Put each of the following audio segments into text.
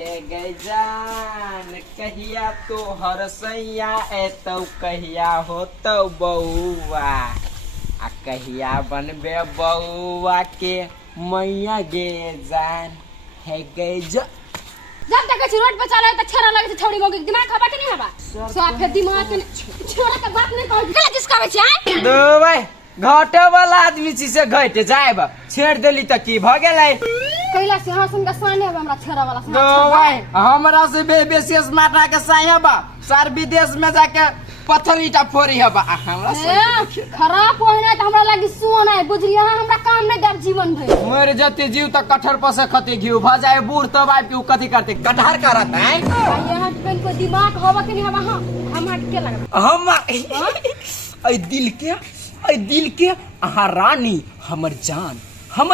हे गई जान कहिया तो हरसैया एतौ कहिया होतौ बउआ आ कहिया बनबे बउआ के मैया गे जान हे गई जब तक रोड पर चला त छरा लगे छौड़ी मोगे दिमाग खबा के नहीं हबा साफे दिमाग में छोरा के बात नहीं कहल गला जिसका बे छै दो भाई घाटे वाला आदमी से घट जाएब छेड़ देली त की भ गेलै कैला से हसन के साने अब हमरा छरा वाला दो भाई हमरा से विशेष माटा के साहेबा सर विदेश में जाके पत्थर ईटा फोड़ी हबा हमरा से खराब होइना त हमरा लागी सोना है बुझलिया हमरा काम में दर जीवन भर मर जते जीव त कठहर पर से खते घिउ भ जाए बूढ़ तब आइ के कथि करते कटहर करत है यहाँ कल को दिमाग होबा के नहीं हबा हम हट के लगा हम ऐ दिल के आहा रानी हमर जान हां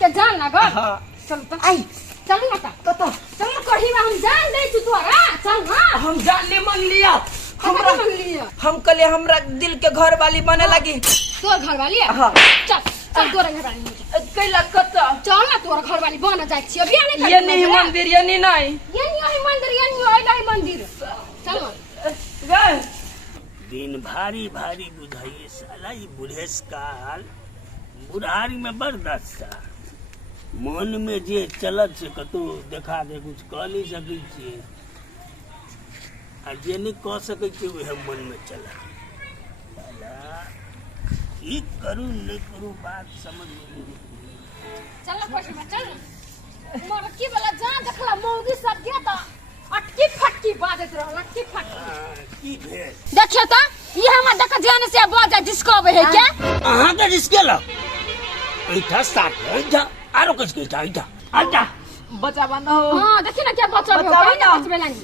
के जान लगा चल त आई चल ना कतो चल कढ़ी में हम जान दे तू तोरा चल हां हम जान ले मांग लिया हमरा मांग लिया हम कले हमरा दिल के घर वाली बने लगी तोर घर वाली हां चल चल तोर घर वाली कैला कतो चल ना तोर घर वाली बन जाय छी अभी नहीं ये नहीं मंदिर ये नहीं मंदिर चल गए दिन भारी भारी बुझाइए साला ई बुढ़ेस काल बुढ़ारी में बर्दाश्त सा मन में जे चलत से कतो देखा दे कुछ कह नहीं सकै छियै आ जे नहीं कह सकै छियै वह मन में चला साला ई करू नहीं करू बात समझ में चल कोशी में चल मोर की वाला जान देखला मौगी सब के त अटकी फटकी बाजत रहल अटकी फटकी की भेल देखियो त ई हमरा देख जाने से बाजा जिसको है क्या अहां के रिस्क ला ऐठा स्टार्ट ऐठा आरो कुछ के ऐठा आजा बचा बनो हां देखि ना क्या बचा हो कहीं ना बचबे लानी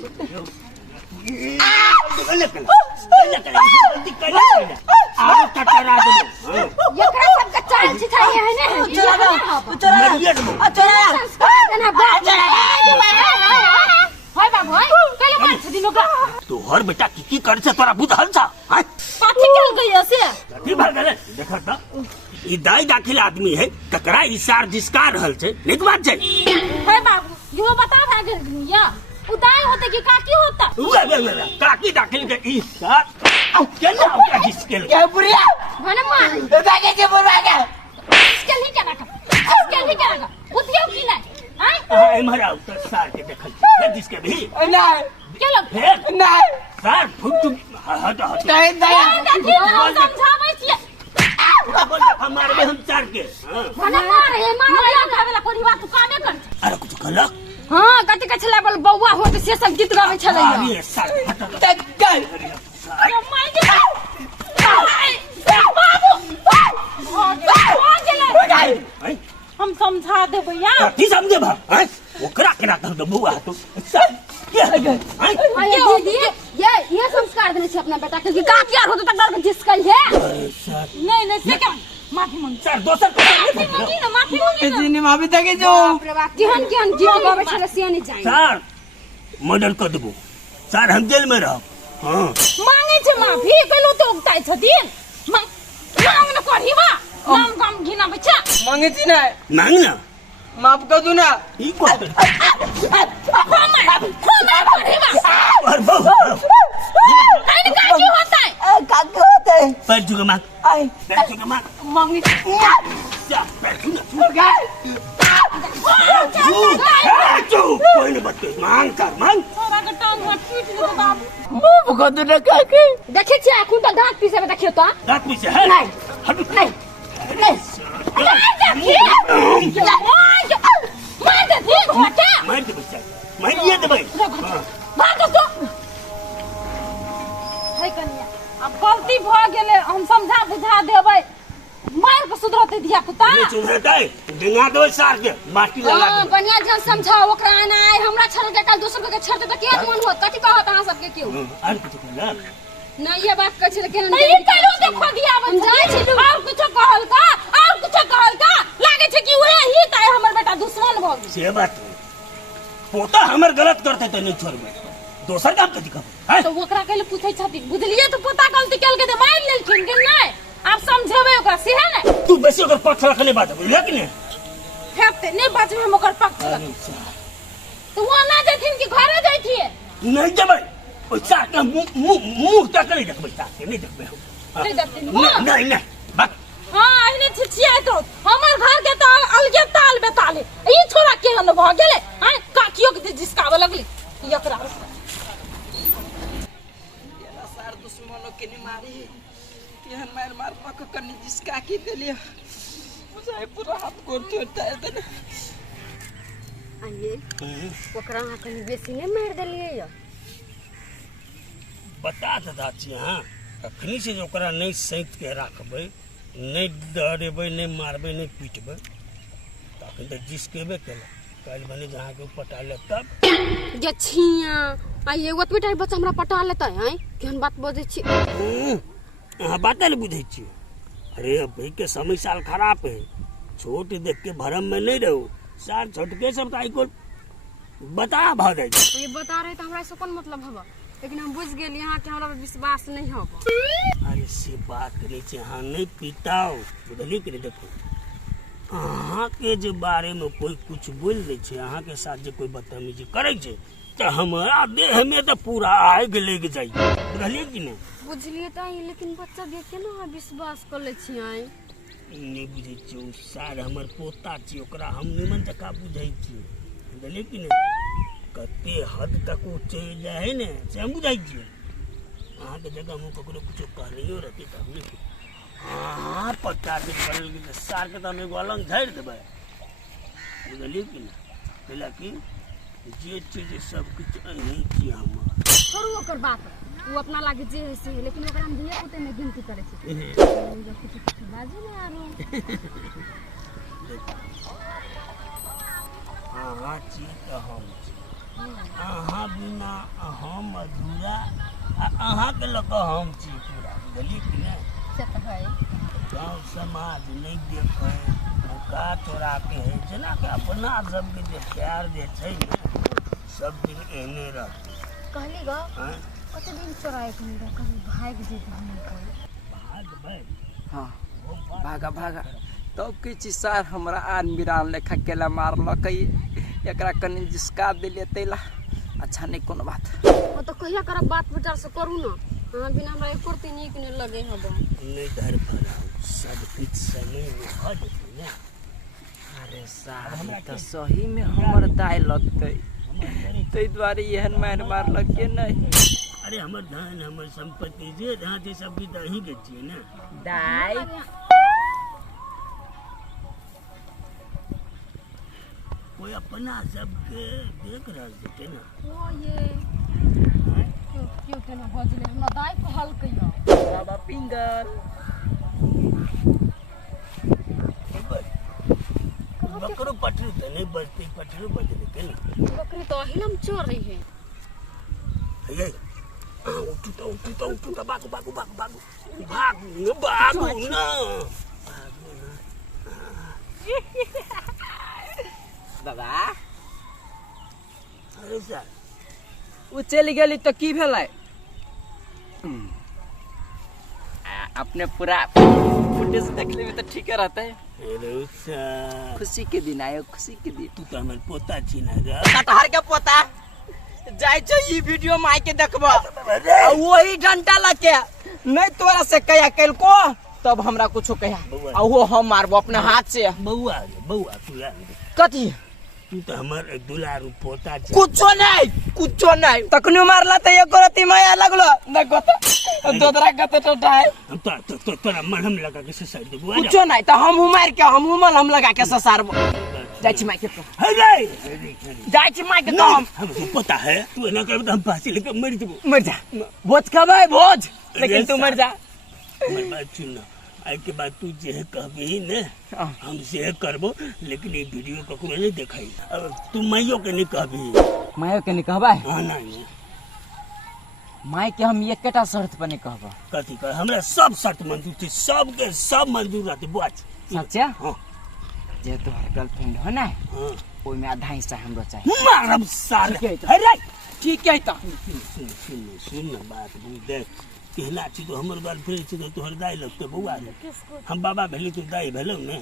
आरो टटरा दे एकरा सब के चाल छिछाई है ने चला संस्कार ना बाजा होय बाबू होय पहले मार दिनो का तू हर बेटा की कर से तोरा बुझल छ हां पाठी चल गई ऐसे की भर गले देखा त ई दाई दाखिल आदमी है ककरा इशार जिसका रहल छे निक बात छे होय बाबू यो बता भागे दुनिया उदाई होते कि काकी होता वे काकी दाखिल के इशार औ केना ओकरा जिसके क्या बुढ़िया भने मार दागे के बुढ़वा के इसके नहीं क्या रखा उतियो की नहीं हां मरा तो सार के देखल फिर जिसके भी नहीं क्या लोग फिर नहीं सार फुट हट कहीं दया देखिए हम समझाबै छियै बोल हमारे में हम चार के भने मार हे मार खावेला कोनी बात तू कामे कर अरे कुछ कहलक हां कते के छला बोल बौआ होत से सब गीत गावे छलै अरे सार हट तक्कल अरे मार दे बाबू हैं हम समझा दे भैया की समझे भा हैं ओकरा केना कर दे बुआ तो सर क्या है हैं दीदी ये संस्कार देने से अपना बेटा के का क्या होता तक डर जिसका है नहीं से क्या माफी मांग सर दोसर माफी मांगी ना इतनी माफी तक जो बाप रे बाप केहन गीत गावे छले से नहीं जाए सर मर्डर कर देबो सर हम जेल में रह हां मांगे छे माफी कलो तो उगताई छथिन मांग न करहिबा नाम काम घिना बच्चा मांगे थी ना मांग ना माफ कर दूं ना ई को और बहु नहीं का क्यों होता है काके होते पैर जुगा मांग आई पैर जुगा मांग मांगे क्या पैर जुगा गए कोई नहीं बच्चे मांग कर मांग छोरा के टांग में टूट गयो बाबू माफ कर दूं ना काके देखे छे अखुन तो दांत पीसे में देखियो तो रात में से है नहीं हट नहीं मार दे बच्चा मार ये दे भाई है कन्या अब गलती भ गेले हम समझा बुझा देबै मार के सुधरते धिया पुता ये चुनहटा है डिंगा दो सार के माटी लगा हां दे कन्या जन समझाओ ओकरा ना आए हमरा छोड़ के कल दूसर के छड़ते त के मन होत कथि कहत अहां सबके क्यों और कुछ कहला ना ये बात कह छले केन नहीं कलो देखो दिया बन जाय छी और कुछ कहल का लागे छे कि ओहे ही ताय हमर बेटा दुश्मन भ गेल से बात पोता हमर गलत करते त नहीं छोड़बे दोसर काम कथि कहब है तो ओकरा कहले पूछै छथिन बुझलिए तो पोता गलती केल के त मार लेलखिन कि नहीं आप समझेबे ओकरा से है ना तू बेसी अगर पक्ष रखले बात बुझल कि नहीं खेपते नहीं बचबे हम ओकर पक्ष अरे सार तो वो ना जथिन कि घरे जैथिए नहीं जबै ओ सार के मुंह तक नहीं देखबै सार के नहीं देखबै हम नहीं देखथिन वो नहीं नहीं बात हां इने छिछिया तो हमर घर के तो अलगे ताल बेताले ई छोरा के न भ गेले हां काकियो के जिसकावे लगली एकरा येला सार दुश्मनों के नि मारी केहन मार मार पक कनी जिसका की देलिए मुझे पूरा हाथ कोर तोड़ता है तने आइए ओकरा हाथ में बेसी नहीं मार देलिए या बता देता छी हां अखनी से जो ओकरा नहीं सैत के राखबै नहीं डरेबै नहीं मारबै नहीं पीटबै तखन त जिसकेबे केला काल बने जहां के पटा ले तब जे छिया आइए ओतबे टाइम बच्चा हमरा पटा लेता है केहन बात बोझे छी अहाँ बात नहीं बुझे छी अरे भाई के समय साल खराब है छोट देख के भरम में नहीं रहो सार छोटके सब ताई को बता भा जाए ये बता रहे तो हमरा से कौन मतलब हबा लेकिन हम बुझ गेल यहाँ के हमरा पे विश्वास नहीं हबा अरे से बात करे छे हाँ नहीं पीताओ बुझलिए कि नहीं देखो अहाँ के जे बारे में कोई कुछ बोल दे छे अहाँ के साथ जे कोई बदतमीजी करे छे तो हमारा देह में तो पूरा आग लग जाई बुझलिए कि नहीं बुझलिए तो लेकिन बच्चा देख के ना विश्वास कर ले छी आई नहीं बुझे छी सार हमर पोता छी ओकरा हम निमन जका बुझे छी बुझलिए कि नहीं कते हद तक वो चल जाए ने से हम बुझाई छी अहाँ के जगह हम ककरो कुछ कहलियो रहते तब नहीं हाँ पता दे पड़ल कि सार के तो हम एगो अलग झाड़ देबै बुझलिए कि नहीं कैला कि जे चीज सब कुछ अहीं छी हम छोड़ू ओकर बात वो अपना लागे जे है से लेकिन ओकरा हम दिए पुते में गिनती करे छी कुछ बाजू ना आरो अहाँ छी तो हम छी अहाँ बिना हम अधूरा अहाँ के लग हम छी पूरा बुझलिए कि नहीं से तो है गाँव समाज नहीं देखे का तोरा के है जना के अपना सबके जे प्यार जे छै ने सब दिन एहने रहते कहली ग हाँ कते दिन चोराए कहीं कहीं भाग जे हम भाग भाई हां भागा भागा तब की चीज सार हमरा आन बिरान लेखा केला मारलक एकरा कनी जिसका देलिए तेला अच्छा नहीं कोनो बात हां तो कहिया करब बात विचार से करू ना हां बिना हमरा एको दिन नीक नहीं लगे हब नहीं डर पड़ा सब कुछ समय में हो जते ना अरे सार तो सही में हमर दाय लगते तै द्वारे एहन मार मारलक के नहीं अरे हमर धन हमर संपत्ति जे जहाँ जे सब भी दही के छिए ना दाय कोई अपना सबके देख रहल छै ना ओ ये क्यों केना भजले हमरा दाय कहल कहियो बाबा पिंगल बकरो पटरी तो नहीं बजती पटरी बजले के ना बकरी तो हिलम चोर रही है ये उठू तो बागू बागू बागू बागू भागू बागू ना बाबा अरे सर वो चली गेली तो की भेलै अपने पूरा फुटेज देख लेबे तो ठीक रहते अरे सर खुशी के दिन आयो खुशी के दिन तू तो हमर पोता छी ना रे कटहर के पोता जाय छ ई वीडियो में आके देखबो वही डंटा लके नहीं तोरा से कया कैल को तब हमरा कुछो कया आ वो हम मारबो अपने हाथ से बउआ तू यार कथी तू तो हमर दुलारू पोता छी कुछो नहीं तखनी मारला त एको रति माया लगलो न गोता दोदरा गते तो डाय हम तो तोरा मरहम लगा के ससार देबो कुछो नहीं त हम मार के हम मलहम लगा के ससारबो जाय छी माय के तो अरे जाय छी माय के तो हमको पता है तू ना करब त हम फांसी लेके मर देबो मर जा भोज खबै भोज लेकिन तू मर जा हमर बात सुन आज के बाद तू जे कहबी ने हम से करबो लेकिन ये वीडियो ककरो नहीं देखाई अब तू माइयो के नहीं कहबी मायो के नहीं कहबै हां नहीं माय के हम एकेटा शर्त पर नहीं कहबो कथी कर हमरा सब शर्त मंजूर थी सब के सब मंजूर रहते बुआच सच्चा हां जे तोहर गर्लफ्रेंड हो ना हां ओइ में आधा हिस्सा हमरो चाहिए मारब साल अरे ठीक है त सुन ना बात बुझ देख कहना छी तो हमर गर्लफ्रेंड छी तो तोहर दाई लगते बउआ रे हम बाबा भेली तू दाई भेलौ ने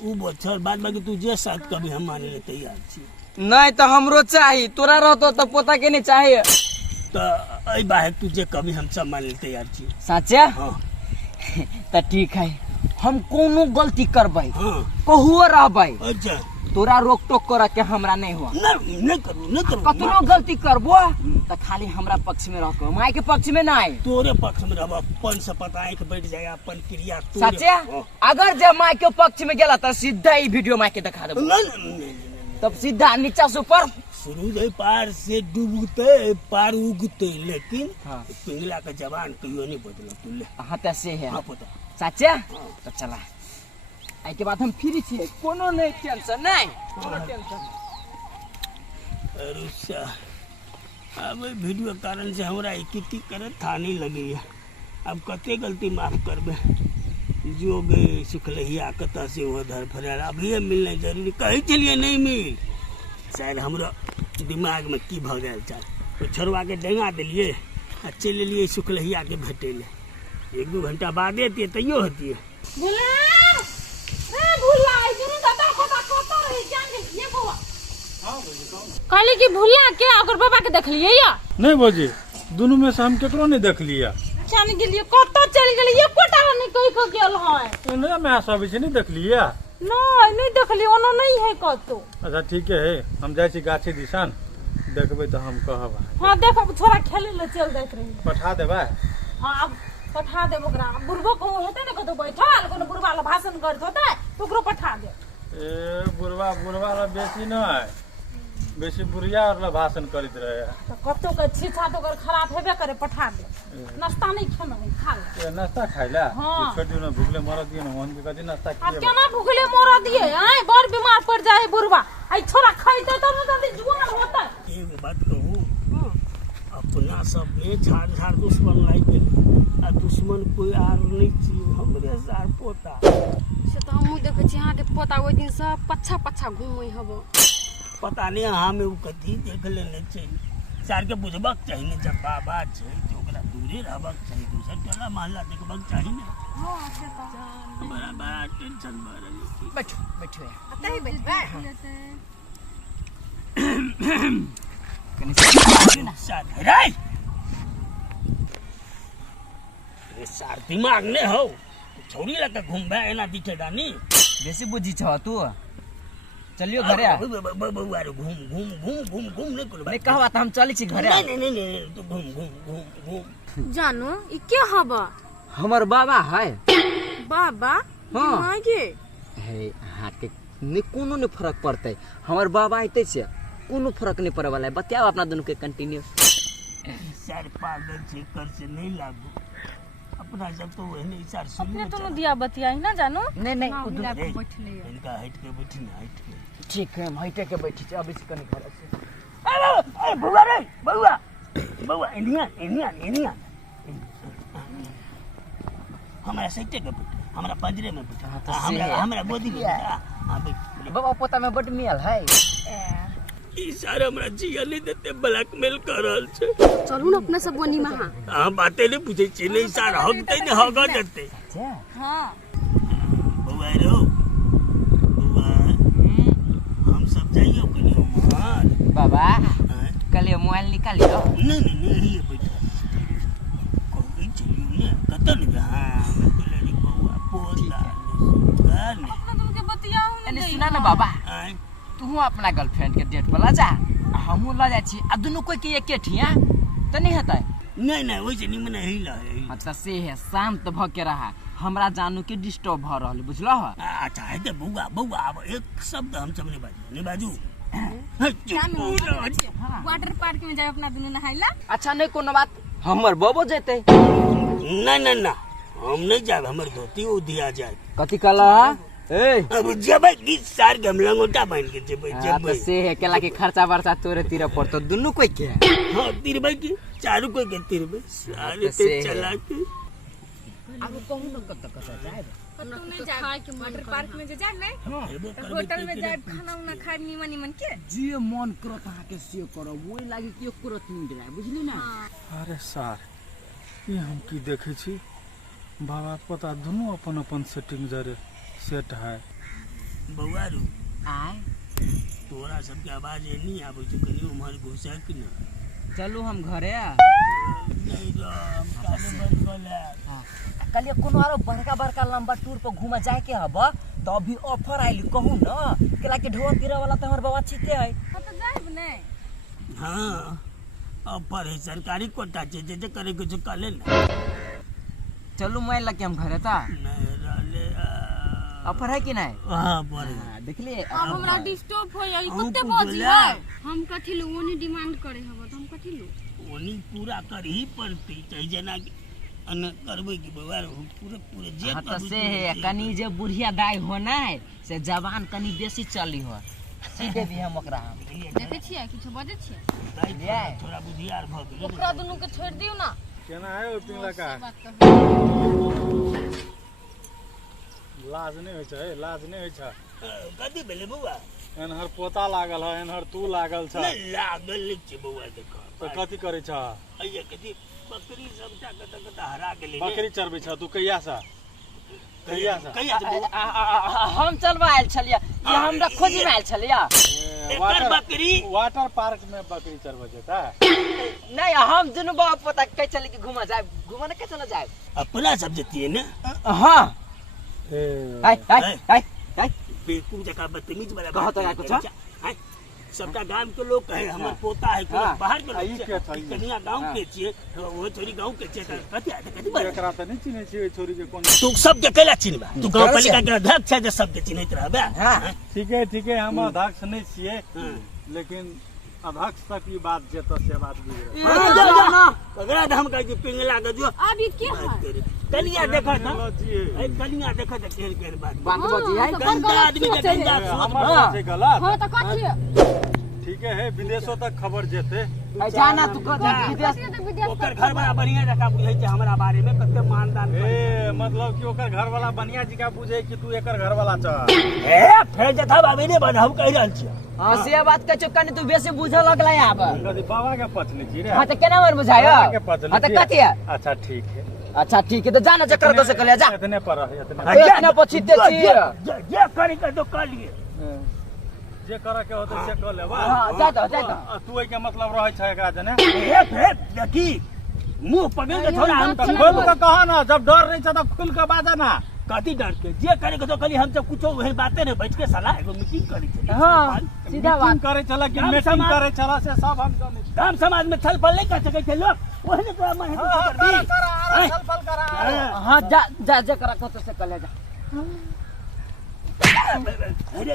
उ बच्चा बाद बाकी तू जे साथ कभी हम माने ले तैयार छी। नहीं तो हमरो चाहिए, तोरा रहतो तो पोता के नहीं चाहिए। तो आई बात तू जे कभी हम सब माने ले तैयार छी। साचा हाँ तो ठीक है, हम कोनो गलती करबै हाँ कहुओ रहबै, अच्छा तोरा रोक टोक कर के हमरा नहीं हुआ। नहीं करू कतनो गलती करबो तो खाली हमरा पक्ष में रहो, माई के पक्ष में नहीं। तोरे पक्ष में रहब, अपन से पता आंख बैठ जाए, अपन क्रिया सच्चे अगर जब माई के पक्ष में गेला तो सीधा ही वीडियो माई के दिखा देबो, नहीं तब सीधा नीचा से ऊपर सूरज पार से डूबते पार उगते, लेकिन हाँ। पिंगला का जवान कहियो नहीं बदला तू ले। हाँ तैसे है हाँ पता सच्चे। तो चला आई के बाद हम फ्री छिए, कोनो नहीं टेंशन नहीं, कोनो टेंशन। अरे सा अब वीडियो कारण से हमरा इकट्ठी करे थाने लगी है। अब कते गलती माफ करबे, जो गए सुखलहिया कता से वो धर फरार अभी मिलने जरूरी कही चलिए नहीं मिल। शायद हमरा दिमाग में की भ गया चाल तो छोड़वा के डेंगा दिलिए आ चल लिए सुखलहिया के भेटे ले। 1-2 घंटा बाद आती तैयो होती है। कहली कि भूलिया के ओकर बाबा के देख लिए या नहीं भौजी, दोनों में से हम केकरो नहीं देख लिया। जान गेलिए कत चल गेलिए कोटा नहीं कहि के गेल है। इन्हें मैं सब से नहीं देख लिया। नहीं देखली, ओना नहीं है कतो। अच्छा ठीक है, हम जाए छी गाछी दिसन, देखबे तो हम कहब। हां देखब छोरा खेले ले चल देख रही। पठा देबे। हां अब पठा देब ओकरा। बुढ़बो को हेते ने कतो बैठल कोनो बुढ़वा ला भाषण करत होता ओकरो पठा दे। ए बुढ़वा ला बेसी नहीं, बेसी बुढ़िया और ला भाषण करत रहे। तो कतो के छीछा तो कर खराब हेबे करे, पठा दे। नाश्ता नहीं खाना है, खा ले। ये नाश्ता खाइला। हाँ। छोटी ना भूखले मर दिए ना, मन के कथी नाश्ता अब किए। केना भूखले मोरा दिए आए, बड़ बीमार पड़ जाए बुढ़वा। आई छोरा खाइते तब न जल्दी जुआन होता। एक बात कहूँ, अपना सब में झाड़ दुश्मन लाग गेल आ दुश्मन कोई आर नहीं छी, हमरे सार पोता। से तो हमहू देखे छी यहाँ के पोता ओइ दिन से पच्छा पच्छा घूमै हबो। पता नहीं हमें वो कथी देख लेने चाहिए। सार के बुझबक चाहिए ने, जब बाबा छै तो ओकरा दूरे रहबक चाहिए, दूसर टोला मोहल्ला देखबक चाहिए ने। हां से तो बड़ा टेंशन बढ़ल। बैठो बैठो अतै बैठबे। कनी सार रे सार दिमाग ने हो, छोरी लगा घूमबे एना दिखे डानी। बेसी बुझी छ तू, चलियो घरे आ। बबुआ रे घूम नहीं करो। नहीं कहवा त हम चली छी घरे आ। नहीं तू घूम। जानो ई के हबा? हमर बाबा है। बाबा हाँ। मां के हे हाथ के नहीं कोनो नहीं फर्क पड़ते, हमर बाबा आते से कोनो फर्क नहीं पड़े वाला है। बताओ अपना दोनों के कंटिन्यू। सार पागल से कर से नहीं लागू, अपना जब तो वही सार सुन अपने तो दिया बतिया ही ना जानो। नहीं नहीं बैठले। इनका हट के बैठी ना, हट के ठीक है, हम हटे के बैठी छी अभी से कनी घर से। ए बउआ रे बउआ इंडियन हमारा सैटे के बैठ, हमारा पंजरे में बैठ, हाँ, तो से है। हमरा गोदी में हां बैठ। बाबा पोता में बड मियल है। ई सारा हमरा जिया नहीं देते, ब्लैकमेल कर रहल छे। चलू न अपने सब बोनी महा। हां बातें नहीं पूछे छी, नहीं सार हकते नहीं हगा देते। हां बउआ रो बउआ, हम सब जाइयो कनियो मार। बाबा हाँ? कल मोबाइल निकालियो। नहीं ये बैठा कोई चलियो ने कतन गे। हां बोले रे बउआ पोता गाने अपना तुम के बतिया हूं एने नहीं। सुना ना बाबा, आय तू अपना गर्लफ्रेंड के डेट पर ला जा, हमहू ला जाय छी आ दुनू कोई के एके ठिया त नहीं हेतै। नहीं वैसे निमन हिला है। अच्छा से है, शांत भ के रहा, हमरा जानू के डिस्टर्ब भ रहल बुझलो ह। अच्छा है तो बउआ अब एक शब्द हम सब नहीं बाजू। वाटर पार्क में जाए अपना दुनु नहाइला। अच्छा नहीं कोनो बात, हमर बबो जेते। ना हम नहीं जाब, हमर धोती वो दिया जाए। कथी कहला ए? अब जबै की सार के हम लंगोटा बांध के जेबै हाँ, तो से है केला के खर्चा वर्चा तोरे तीर पड़तो दुनू कोई के। हां तिरबै की चारू कोई के तिरबै सारे से ते है। चला के। अब कहू न कत जाए। तुमने जाए के वाटर पार्क में जाए नहीं, होटल में जाए खाना उना खाए निमन के। जे मन करत अहाँ के से करो, ओइ लागी के करत नहीं रहा बुझली ना। अरे सार, ये हम की देखे छी, बाबा पता दोनों अपन सेटिंग जरे सेट है। बउआ रू आय तोरा सबके आवाज नहीं आबै छै कनी उम्हर घुसे कि न चलू हम घरे नहीं रो हम काले बंद कर ले कल कोनो आरो बड़का बड़का लंबा टूर पर घूमे जाए के हब तो अभी ऑफर आइल कहू न केला के ढोआ पीरा वाला तो हमर बाबा छीते है हां तो जाइब ने हां ऑफर है सरकारी कोटा छै जे करे कुछ काले ना चलू मैं लगे हम घरे ता नहीं रहले ऑफर है कि नहीं हां पर देख लिए अब हमरा डिस्टर्ब हो जाई हम कते कुछ बजी बोला। है हम कथी लो ओनी डिमांड करे हब तो हम कथी लो ओनी पूरा कर ही पड़ती चाहे जना कि अन करबै कि बउआ रू पूरे जे हाँ तो करबै से है कनी जे बुढ़िया दाई हो ना से जवान कनी बेसी चली हो सीधे भी हम ओकरा देखे छियै किछो बजे छियै थोड़ा बुधियार भ गेल ओकरा दुनू के छोड़ दियौ ना केना है ओ पिंगला का लाज नहीं होइ छै लाज नहीं होइ छै कथी भेलै बउआ एनहर पोता लागल है एनहर तू लागल छ लागल छै बउआ देखो तो कथी करे छ अइया कथी बकरी सबटा कत हरा गेलै बकरी चरबै छ तू कहिया से कहिया से हम चलवा आयल छलिया ये हमरा खोजी में आयल छलिया एकर बकरी वाटर पार्क में बकरी चरबै जेता नहीं हम दुनु बाप पता कह चले कि घुमा जाए घुमा ना कैसे ना जाए अपना सब जतिए ने हां ए हाय हाय हाय बेवकूफ जका बदतमीज वाला कहा तो यार कुछ हाय सबका गांव के लोग कहे हमर पोता है कोई बाहर के ई के छै कनिया गांव के छिए वो छोरी गांव के छिए कथी एकरा त नहीं चिन्है छी छोरी के कोन तू सब के कैला चिन्हबा तू गांव पालिका के अध्यक्ष है जे सब के चिन्हत रहबे हां ठीक है हम अध्यक्ष नहीं छिए लेकिन अध्यक्ष तक ई बात जे तो से बात बुझ जा पकड़ा हम कह के पिंगला के जो अभी के है कनिया देखा था जी ए कनिया देखा था केर बात बात बजी है गंदा आदमी के गंदा हमर बात छै गलत हां तो कथी ठीक है विदेशों तक खबर जेते जाना तू विदेश ओकर घर बड़ा बढ़िया जका बुझै छै हमरा बारे में कते मानदान ए मतलब कि ओकर घर वाला बनिया जी का बुझे कि तू एकर घर वाला छ ए फेर जथा बाबे ने बन हम कह रहल छी हां से बात कह चुका तू बेसी बुझ लगला यहां पर कथी बाबा के पछले छी रे हां तो केना मन बुझायो बाबा के पछले हां तो कथी है अच्छा ठीक है अच्छा ठीक है तो जाना चक्कर तो से कर ले जा इतने पर है इतने इतना पछिते छी जे करी के तो कर लिए जे करे के होते से कर लेबा हां जा तो तू ए के मतलब रहै छै एकरा जने ए फेर देखी मुंह पकड़ के थोड़ा हम तो खोल के कहा ना जब डर रही छ तो खुल के बाजा ना कथी डर के जे करे के तो कली हम सब कुछो वही बातें ने बैठ के सलाह एगो मीटिंग करी छै हां सीधा बात करे छला कि गाम मीटिंग समाज- करे छला से सब हम जाने छी गांव समाज में छल पल नहीं कर सके छै लोग वही तो मन है करा छलफल करा हां जा जा जे करा को तो से कर ले जा अरे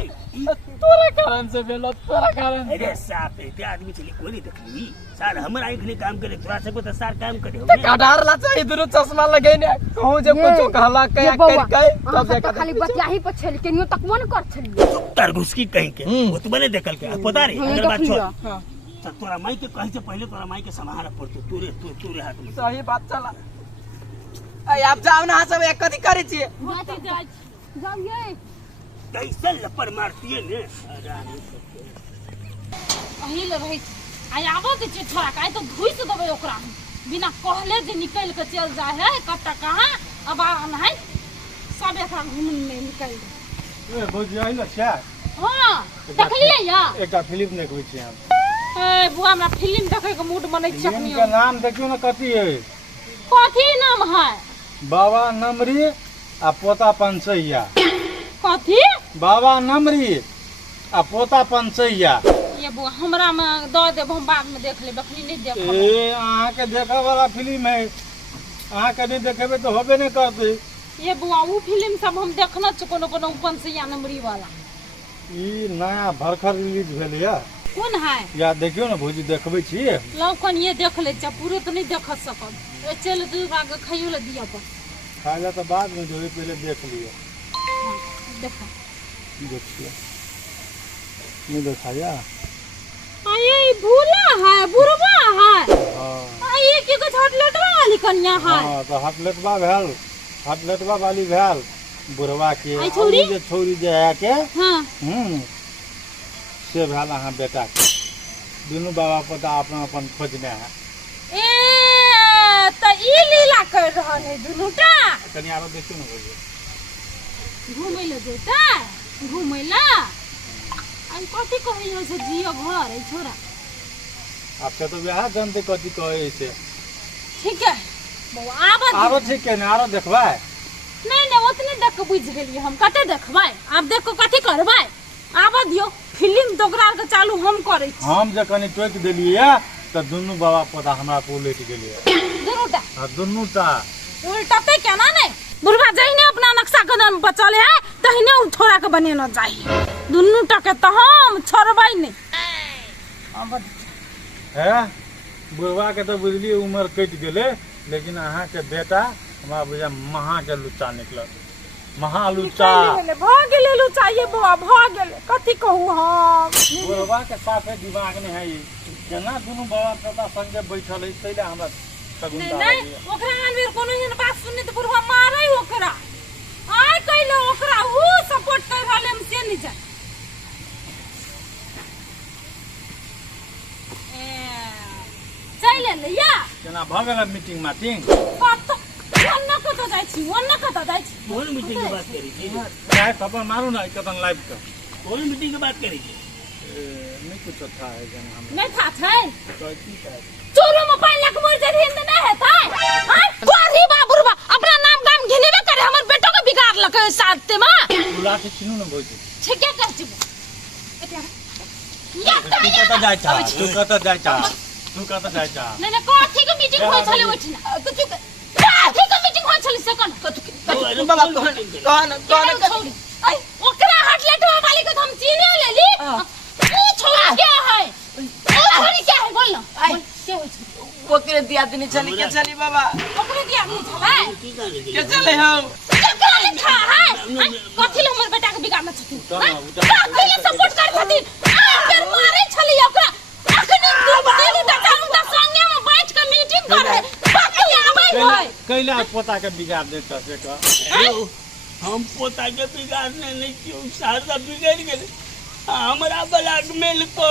तोरा कारण से भेलो तोरा कारण अरे साफ है आदमी चली कोई नहीं देखली सर हमरा आंख नहीं काम करे तोरा से को तो सर काम करे ते कडार ला चाहिए दुनु चश्मा लगेने कहूं जे कुछो कहला कया कर के तब तो खाली बतियाही पर छल केनियो तक मन कर छलिए तर घुसकी कहीं के वो तो बने देखल के पता रे हमें अगर बात देखलियो। छोड़ तो तोरा माई के कहीं से पहले तोरा माई के संभाला पड़तो तूरे हाथ में सही बात चला आई आप जाओ ना सब एक कथी करे छी जाती जाय जाओ ये कैसे लपर मारती है ने रानी अही ले रही आई आबो के छै छोरा काहे तो घुस देबे ओकरा हम। बिना कहले जे निकल के चल जाए है कब तक कहां अब आना है सब एकरा घूमने में निकल ए बुझि आइल छा हां देखलिए या एकटा फिल्म देखबै छी हम ए बुआ हमरा फिल्म देखे के मूड बनै छै फिल्म के नाम देखियो ना कथी है कथी नाम है बाबा नमरी आ पोता पंचैया कथी बाबा नमरी आ पोता पंचैया ये बुआ हमरा में द देब हम बाद में देख लेब अखनी नहीं देख ए अहाँ के देखे वाला फिल्म है अहाँ के नहीं देखेबे तो होबे नहीं करते ये बुआ वो फिल्म सब हम देखना छ कोनो कोनो पंचैया नंबरी वाला ई नया भरखर रिलीज भेल है कौन है या देखियो ना भौजी देखबै छी लौकन ये देख ले छ पूरे तो नहीं देख सकब ए चल दू भाग खाइयो ले दिया पर खाएगा तो बाद में जो है पहले देख लियो देखो देखिए नहीं दिखाया ये भूला है बुरबा है हाँ ये की कुछ हटलटवा वाली कन्या है हाँ तो हटलेटवा भेल हटलेटवा वाली भेल बुढ़वा के आई छौरी? और जे छौरी जे है के हां से भेल अहाँ बेटा के दुनू बाबा पोता अपना अपन खोजने है ए त ई लीला कर रहल है दुनुटा कनी आरो देखियो ना भौजी घूमै ले जेता घूमे ला आई कथी कही हो से जियो घर है छोरा आपके तो बिहार जानते कथी कहे से ठीक है बउआ आरो ठीक है ना आरो देखबाय नहीं ओतने देख के बुझ गेलिए हम कते देखबाय अब देख के कथी करबाय आबा दियो फिल्म दोगरा के चालू हम करे छी हम जे कनी टोक देलिए त दुनु बाबा पता हमरा को उलट गेलिए दुनुटा हां दुनुटा उल्टाते क्या ना ने बुढ़वा जहिने अपना नक्शा कदम बचले है तहिने उ छोरा के बने न जाई दुनु टके त हम छोड़बै नहीं अब है बुढ़वा के तो बुझली उम्र कट गेले लेकिन अहाँ के बेटा हमरा बुझा महा के लुच्चा निकलल महालुच्चा भ गेले लुच्चा ये बुआ भ गेले कथी कहू हम बुढ़वा के साथे दिमाग नहीं है केना दुनु बाबा पता संगे बैठल है तैले हमरा सगुंडा नहीं ओकरा अनवीर कोनो एहन बात सुननी त बुढ़वा मारै ओकरा आय कइले ओकरा उ सपोर्ट कर रहले हम से नहीं जाय चले ले या केना भ गेल मीटिंग माटिंग बात वन्न कत जाय छी कौन मीटिंग की बात करी छी चाहे थप्पड़ मारू ना कतन लाइव का कौन मीटिंग की बात करी छी नहीं कुछ था है जन हम नहीं था छै कथी का चोलो में पानी लग मोर जर हिंद नहीं है था हां तोरी बाबुरबा अपना नाम गाम घिनेबे करे हमर बेटो के बिगाड़ लके साथे में बुला के चिन्हू न बोझ छके कर छी या तू कत जाय चा नहीं नहीं कथी के मीटिंग होय छले ओठना कथी के मीटिंग होय छले सेकंड बाबा कौन आई ओकरा हटलेटवा वाली के हम चीने लेली तू छोड़ क्या है ओ छोड़ी क्या है बोल ना क्या होय छ ओकरे दिया दिन चली के चली बाबा ओकरे दिया नहीं छले के चले हम चकरा लिखा है कथी ले हमर बेटा के बिगाड़ना छथिन कथी ले सपोर्ट कर छथिन फिर मारे छली ओकरा अखनी दिन दा संगे में बैठ के मीटिंग करे बाकी आबै होय कैला पोता के बिगाड़ देता से का हम पोता के बिगाड़ने नहीं क्यों सारा बिगड़ गेल हमरा ब्लैकमेल को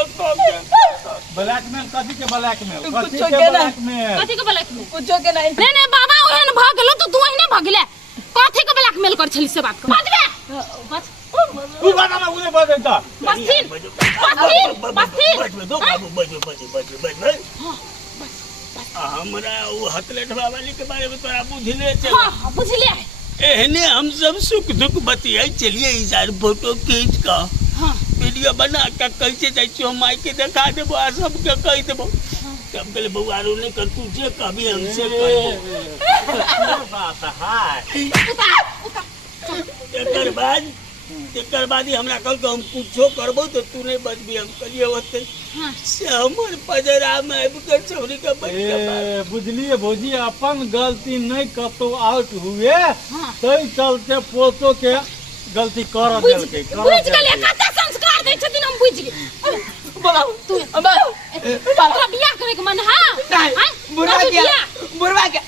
ब्लैकमेल कथी के ब्लैकमेल कथी के ब्लैकमेल कुछो के नहीं नहीं बाबा ओहन भ गेलो तो तू ओहने भ गेले कथी के ब्लैकमेल कर छली से बात कर बस तू बात में उन्हें बज देता हमरा वो हथलेटवा वाली के बारे में तोरा बुझले छै हां बुझले एहने हम सब सुख दुख बतियाई चलिए इस फोटो खींच का हां वीडियो बना के कैसे जाई छी हम माई के दिखा देबो आ सब के कह देबो सब के बउआ रो नहीं कर तू जे कभी हमसे कहबो बात है एकर बाद ही हमरा कहल हम कुछो करबो तो तू नहीं बचबी हम कलिए होते से हमर पजरा में आबि कर चौरी के बैठ के बुझलिए भौजी अपन गलती नहीं कतो आउट हुए तई चलते पोतो के गलती कर देल के बुझ गेले कते संस्कार दै छथिन हम बुझ गेल बाबा तू बाबा बियाह करे के मन हां बुढ़वा के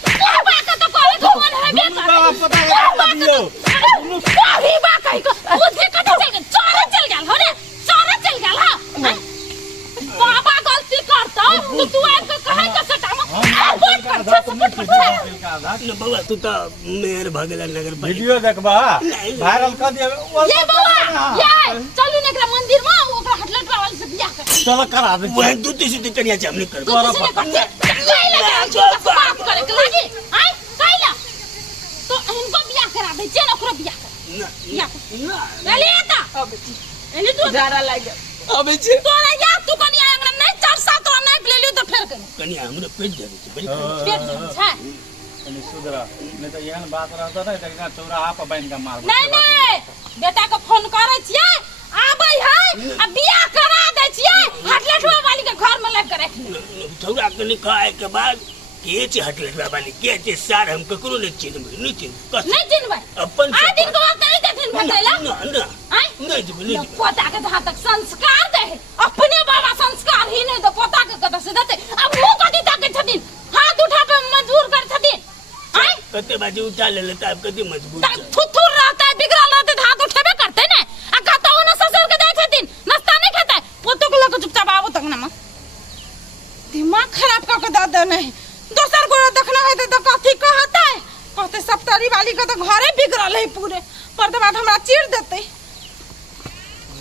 तो करे के मन है बे बाबा पता दियो अरे बा कहि को बुद्धि कते चल गेल चल गेल हो रे चल गेल हां बाबा गलती करता तो तू आके कहे के सटाम बाबा तू तो मेयर भगला नगर वीडियो देखबा वायरल कर दे ये बाबा ये चलू नेकरा मंदिर में ओकरा हटलटवा वाली से बियाह कर चल करा दे वो दूती सीधी करिया छै हमने कर बात करे के लागी आई कैला तो इनको बियाह करा दे जे ओकरा बियाह कर ना ले आता एनी तू जारा लागे अबे छे तोरा या तू कनिया अंगना नहीं 4-7 तो नहीं ले लियो तो फेर कर कनिया हमरे पेट दे छै बड़ी पेट छै नहीं सुधरा नहीं तो यहन बात रहता है देखना चौराहा पर बांध के मार नहीं बेटा के फोन करे छियै आबै है आ बियाह करा दे छियै हटलेटवा वाली के घर में लेके रख ले चौरा के निकाय के बाद के छै हटलेटवा वाली के छै सार हम ककरो नहीं चिन्हबै अपन आ दिन को बात नहीं देथिन भगैला ना नहीं जी पोता के जहां तक संस्कार दे अपने बाबा संस्कार ही नहीं तो पोता के कत से देते अब मुंह कथि ताके छथिन हाथ उठा पे मजबूर कर छथिन आई कते बाजी उठा ले लेता अब कते मजबूर थुथुर रहता है बिगड़ल रहते तो हाथ उठेबे करते ने आ कहता हो ना ससुर के दे छथिन नाश्ता नहीं खाता पोतो के लेके चुपचाप आबो तक ना दिमाग खराब करके दादा नहीं दोसर को देखना है तो कथी कहता है कहते सप्तरी वाली का तो घरे बिगड़ल है पूरे पर तो बात हमरा चीर देते